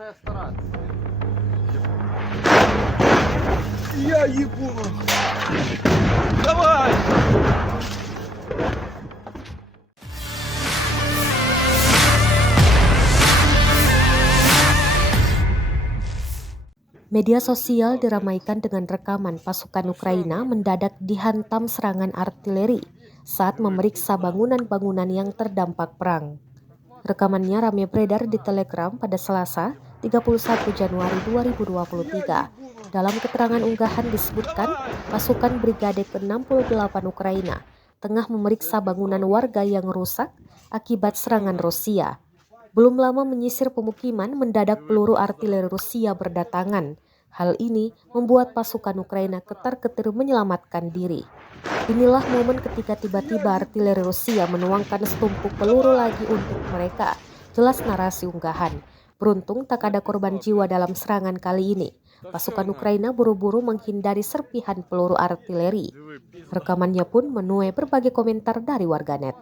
Я ебу! Давай! Media sosial diramaikan dengan rekaman pasukan Ukraina mendadak dihantam serangan artileri saat memeriksa bangunan-bangunan yang terdampak perang. Rekamannya ramai beredar di Telegram pada Selasa, 31 Januari 2023. Dalam keterangan unggahan disebutkan, pasukan Brigade ke-68 Ukraina tengah memeriksa bangunan warga yang rusak akibat serangan Rusia. Belum lama menyisir pemukiman, mendadak peluru artileri Rusia berdatangan. Hal ini membuat pasukan Ukraina ketar-ketir menyelamatkan diri. Inilah momen ketika tiba-tiba artileri Rusia menuangkan setumpuk peluru lagi untuk mereka. Jelas narasi unggahan. Beruntung tak ada korban jiwa dalam serangan kali ini. Pasukan Ukraina buru-buru menghindari serpihan peluru artileri. Rekamannya pun menuai berbagai komentar dari warganet.